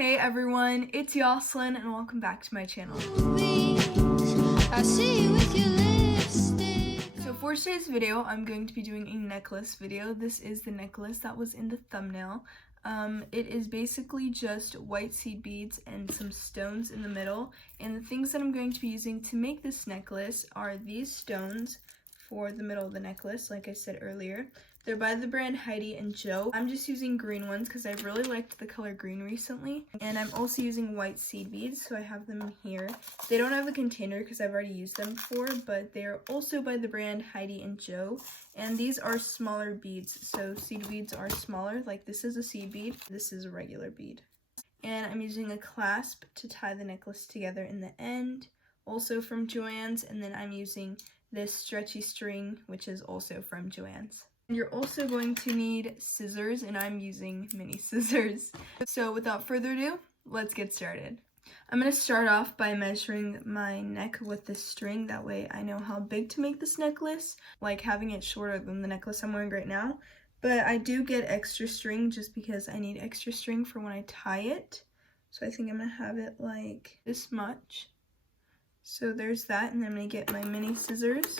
Hey everyone, it's Yoslyn and welcome back to my channel. So for today's video, I'm going to be doing a necklace video. This is the necklace that was in the thumbnail. It is basically just white seed beads and some stones in the middle. And the things that I'm going to be using to make this necklace are these stones for the middle of the necklace, like I said earlier. They're by the brand Heidi and Joe. I'm just using green ones because I really liked the color green recently. And I'm also using white seed beads, so I have them here. They don't have the container because I've already used them before, but they're also by the brand Heidi and Joe. And these are smaller beads, so seed beads are smaller. Like this is a seed bead, this is a regular bead. And I'm using a clasp to tie the necklace together in the end, also from Joann's. And then I'm using this stretchy string, which is also from Joann's. You're also going to need scissors, and I'm using mini scissors. So without further ado, let's get started. I'm going to start off by measuring my neck with this string. That way I know how big to make this necklace, like having it shorter than the necklace I'm wearing right now. But I do get extra string just because I need extra string for when I tie it. So I think I'm going to have it like this much. So there's that, and then I'm going to get my mini scissors.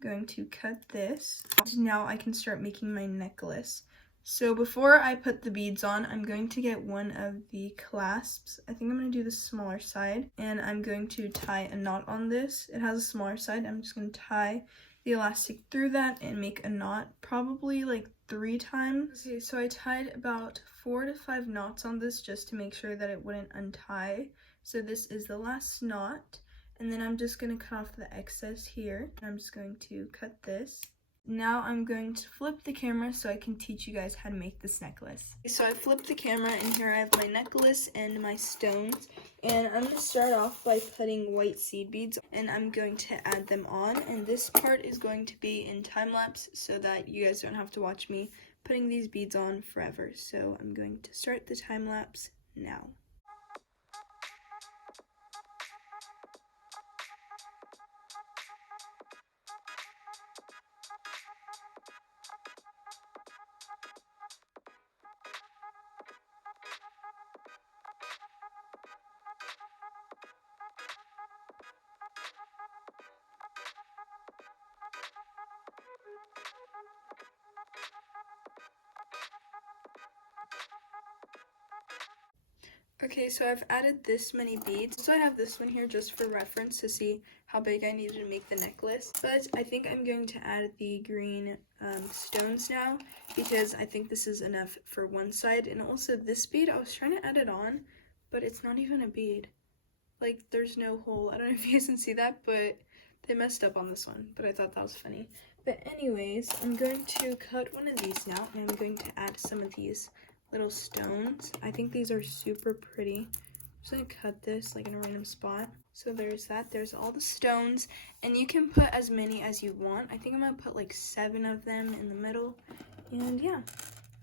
Going to cut this. Now I can start making my necklace. So before I put the beads on, I'm going to get one of the clasps. I think I'm going to do the smaller side, and I'm going to tie a knot on this. It has a smaller side. I'm just going to tie the elastic through that and make a knot, probably like 3 times. Okay, so I tied about 4 to 5 knots on this just to make sure that it wouldn't untie. So this is the last knot. And then I'm just going to cut off the excess here. I'm just going to cut this. Now I'm going to flip the camera so I can teach you guys how to make this necklace. So I flipped the camera, and here I have my necklace and my stones. And I'm going to start off by putting white seed beads, and I'm going to add them on. And this part is going to be in time lapse so that you guys don't have to watch me putting these beads on forever. So I'm going to start the time lapse now. Okay, so I've added this many beads. So I have this one here just for reference to see how big I needed to make the necklace. But I think I'm going to add the green stones now because I think this is enough for one side. And also this bead, I was trying to add it on, but it's not even a bead. Like there's no hole. I don't know if you guys can see that, but they messed up on this one. But I thought that was funny. But anyways, I'm going to cut one of these now, and I'm going to add some of these little stones. I think these are super pretty. I'm just gonna cut this like in a random spot. So there's that. There's all the stones, and you can put as many as you want. I think I'm gonna put like 7 of them in the middle, and yeah,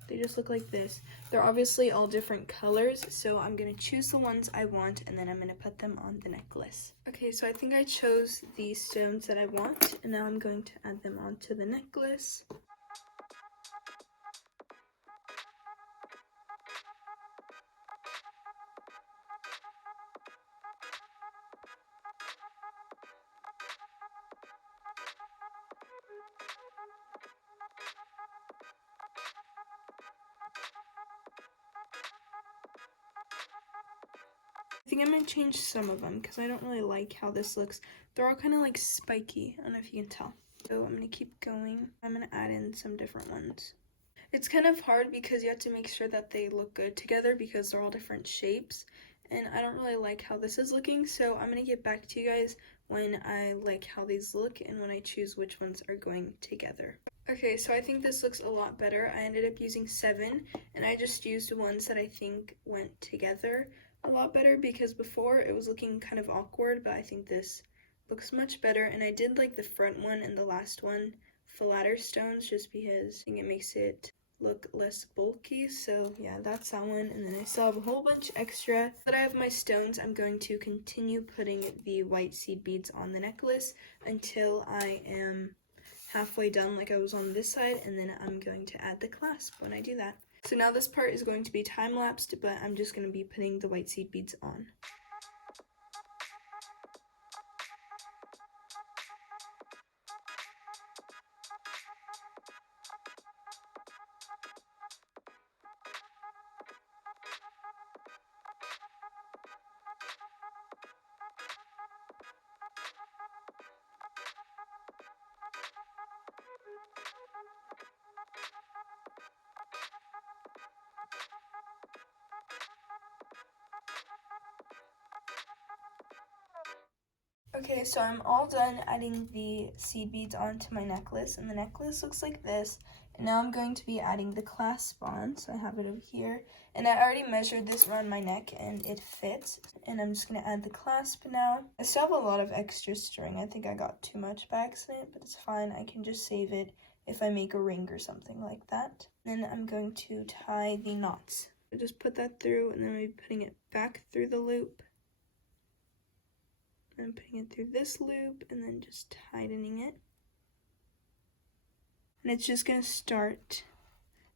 they just look like this. They're obviously all different colors, so I'm gonna choose the ones I want, and then I'm gonna put them on the necklace. Okay, so I think I chose the stones that I want, and now I'm going to add them onto the necklace. I think I'm going to change some of them because I don't really like how this looks. They're all kind of like spiky. I don't know if you can tell. So I'm going to keep going. I'm going to add in some different ones. It's kind of hard because you have to make sure that they look good together because they're all different shapes. And I don't really like how this is looking. So I'm going to get back to you guys when I like how these look and when I choose which ones are going together. Okay, so I think this looks a lot better. I ended up using 7, and I just used ones that I think went together a lot better because before it was looking kind of awkward, but I think this looks much better. And I did like the front one and the last one flatter stones just because I think it makes it look less bulky. So yeah, that's that one. And then I still have a whole bunch extra. But I have my stones. I'm going to continue putting the white seed beads on the necklace until I am halfway done like I was on this side, and then I'm going to add the clasp when I do that. So now this part is going to be time-lapsed, but I'm just going to be putting the white seed beads on. Okay, so I'm all done adding the seed beads onto my necklace, and the necklace looks like this. And now I'm going to be adding the clasp on, so I have it over here. And I already measured this around my neck, and it fits. And I'm just going to add the clasp now. I still have a lot of extra string. I think I got too much by accident, but it's fine. I can just save it if I make a ring or something like that. Then I'm going to tie the knots. I just put that through, and then I'm putting it back through the loop. I'm putting it through this loop and then just tightening it. And it's just going to start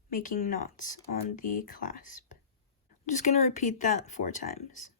making knots on the clasp. I'm just going to repeat that 4 times.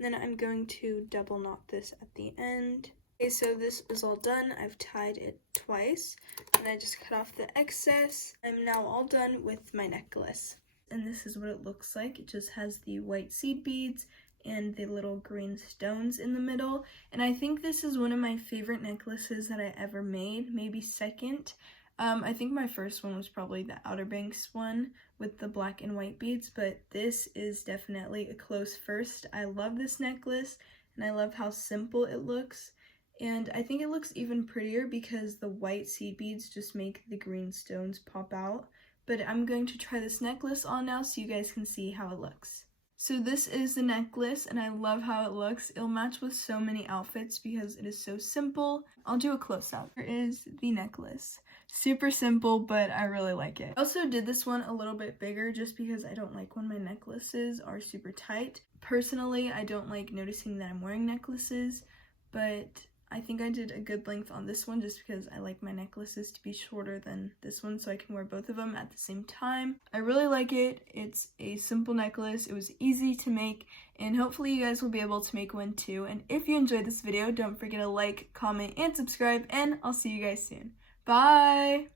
Then I'm going to double knot this at the end. Okay, so this is all done. I've tied it twice, and I just cut off the excess. I'm now all done with my necklace. And this is what it looks like. It just has the white seed beads and the little green stones in the middle. And I think this is one of my favorite necklaces that I ever made, maybe second. I think my first one was probably the Outer Banks one with the black and white beads, but this is definitely a close first. I love this necklace, and I love how simple it looks, and I think it looks even prettier because the white seed beads just make the green stones pop out. But I'm going to try this necklace on now so you guys can see how it looks. So this is the necklace, and I love how it looks. It'll match with so many outfits because it is so simple. I'll do a close-up. Here is the necklace. Super simple, but I really like it. I also did this one a little bit bigger just because I don't like when my necklaces are super tight. Personally, I don't like noticing that I'm wearing necklaces, but I think I did a good length on this one just because I like my necklaces to be shorter than this one so I can wear both of them at the same time. I really like it. It's a simple necklace. It was easy to make, and hopefully you guys will be able to make one too. And if you enjoyed this video, don't forget to like, comment, and subscribe, and I'll see you guys soon. Bye!